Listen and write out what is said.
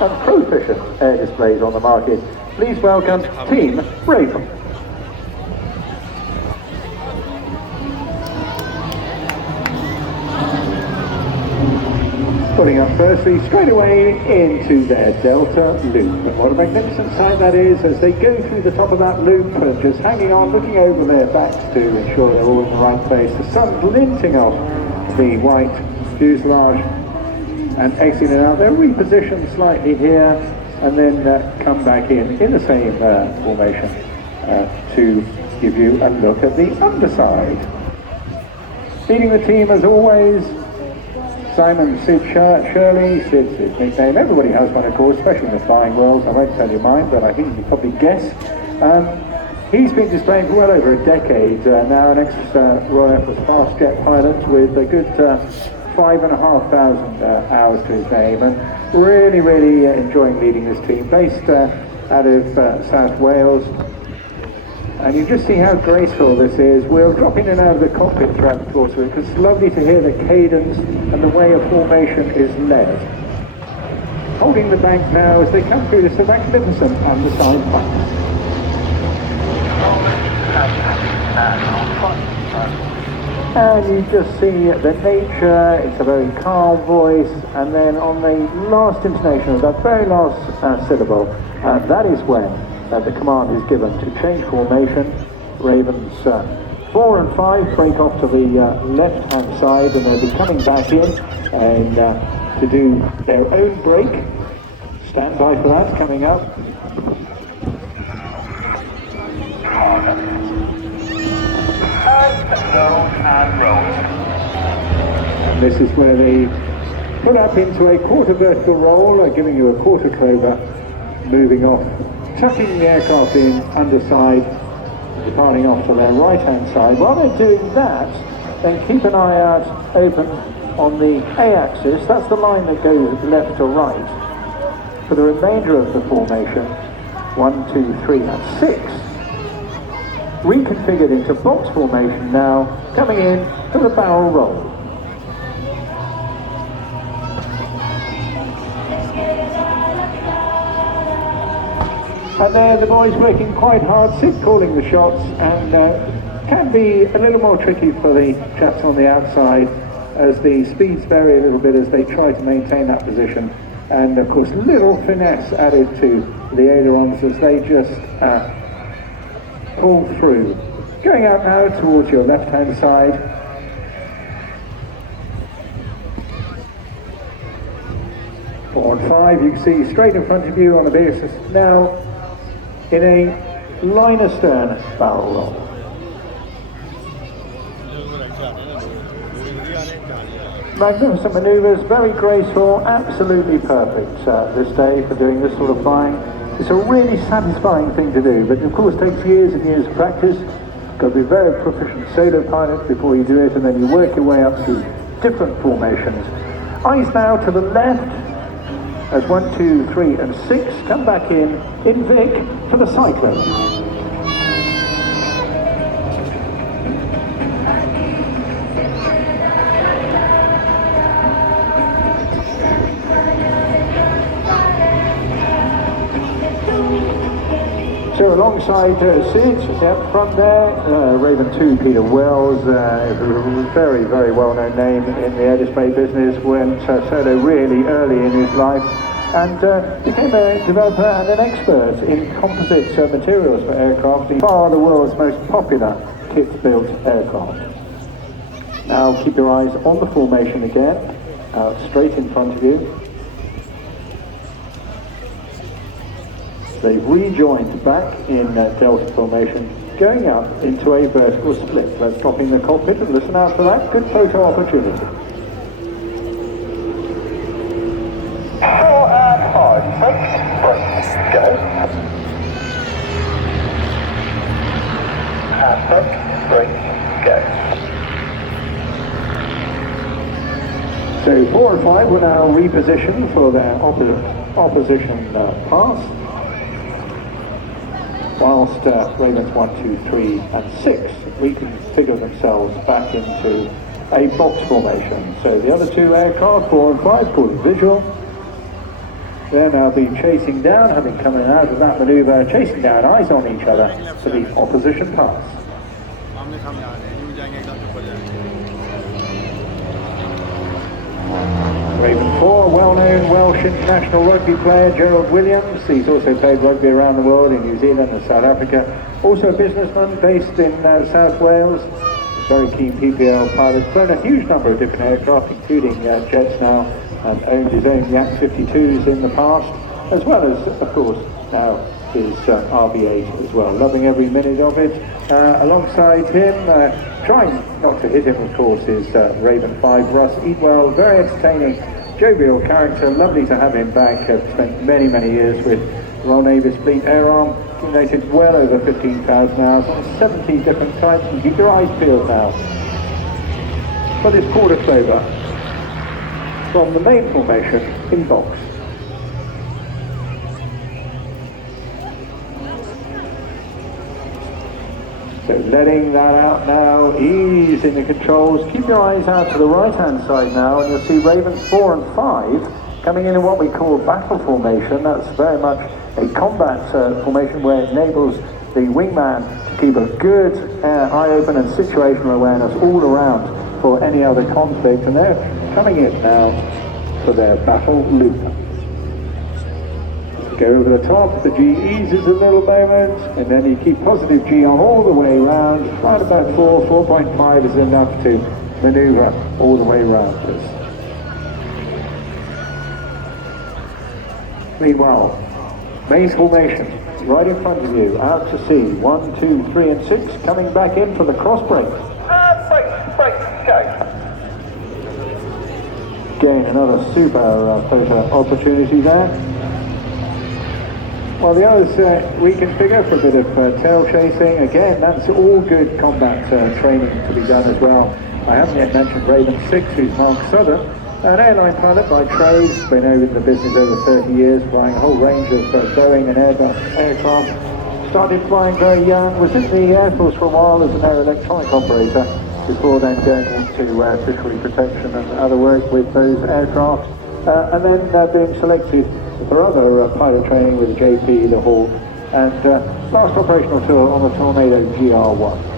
and proficient air displays on the market. Please welcome Team Raven. Putting up firstly straight away into their Delta loop. And what a magnificent sight that is as they go through the top of that loop, just hanging on, looking over their backs to ensure they're all in the right place. The sun glinting off the white fuselage and exiting out. They're repositioned slightly here and then come back in the same formation to give you a look at the underside. Leading the team as always, Simon Sid Shirley. Sid's his nickname. Everybody has one, of course, especially in the flying world. I won't tell you mine, but I think you can probably guess. He's been displaying for well over a decade now, an ex-Royal Air Force fast jet pilot with a good 5,500 hours to his name, and really enjoying leading this team. Based out of South Wales. And you just see how graceful this is. We'll drop in and out of the cockpit throughout the course of it, because it's lovely to hear the cadence and the way a formation is led. Holding the bank now as they come through this magnificent underside punch. And you just see the nature, it's a very calm voice, and then on the last intonation of that very last syllable, that is when the command is given to change formation. Ravens 4 and 5 break off to the left hand side, and they'll be coming back in and to do their own break. Stand by for that coming up. And this is where they put up into a quarter vertical roll, giving you a quarter clover, moving off, tucking the aircraft in underside, departing off to their right hand side. While they're doing that, then keep an eye out open on the A-axis. That's the line that goes left to right. For the remainder of the formation, 1, 2, 3 and 6, reconfigured into box formation now, coming in to the barrel roll. And there the boys working quite hard, Sid calling the shots, and can be a little more tricky for the chaps on the outside as the speeds vary a little bit as they try to maintain that position. And of course little finesse added to the ailerons as they just pull through. Going out now towards your left hand side. Four and 5, you can see straight in front of you on the basis now in a line astern barrel roll. Magnificent manoeuvres, very graceful, absolutely perfect this day for doing this sort of flying. It's a really satisfying thing to do, but of course it takes years and years of practice. Got to be a very proficient solo pilot before you do it, and then you work your way up to different formations. Eyes now to the left as 1, 2, 3 and 6 come back in Vic for the cyclone. So alongside Sid, up front there, Raven 2, Peter Wells, a very, very well-known name in the air display business, went solo really early in his life and became a developer and an expert in composite materials for aircraft, far the world's most popular kit-built aircraft. Now keep your eyes on the formation again, straight in front of you. They've rejoined back in delta formation, going up into a vertical split. Let's drop in the cockpit and listen out for that. Good photo opportunity. 4 and 5, 6, go. And 6, 3, go. So 4 and 5 will now reposition for their opposition pass. Whilst Ravens 1, 2, 3 and 6 reconfigure themselves back into a box formation. So the other two aircraft, 4 and 5, call it visual. They're now being chasing down, having come out of that manoeuvre, chasing down, eyes on each other for the opposition pass. Raven 4, well-known Welsh international rugby player Gerald Williams. He's also played rugby around the world in New Zealand and South Africa. Also a businessman based in South Wales. Very keen PPL pilot. Flown a huge number of different aircraft, including jets now, and owned his own Yak 52s in the past, as well as, of course, now his RB8 as well. Loving every minute of it. Alongside him, trying not to hit him, of course, is Raven 5, Russ Eatwell. Very entertaining, jovial character. Lovely to have him back. Spent many, many years with Royal Navy's Fleet Air Arm. Accumulated well over 15,000 hours on 70 different types. And keep your eyes peeled now for this quarter clover from the main formation in box. So letting that out now, ease in the controls. Keep your eyes out to the right hand side now, and you'll see Ravens 4 and 5 coming in what we call battle formation. That's very much a combat formation where it enables the wingman to keep a good eye open and situational awareness all around for any other conflict, and they're coming in now for their battle loop. Go over the top, the G eases a little moment, and then you keep positive G on all the way around. Right about 4.5 is enough to maneuver all the way around this. Meanwhile, main formation, right in front of you, out to sea, 1, 2, 3 and 6, coming back in for the cross break. Break, go. Again, another super photo opportunity there. Well, the others we can figure for a bit of tail chasing. Again, that's all good combat training to be done as well. I haven't yet mentioned Raven 6, who's Mark Southern, an airline pilot by trade, been over in the business over 30 years, flying a whole range of Boeing and Airbus aircraft. Started flying very young, was in the Air Force for a while as an air electronic operator, before then going into fishery protection and other work with those aircraft, and then being selected for other pilot training with the JP, the Hawk, and last operational tour on the Tornado GR1.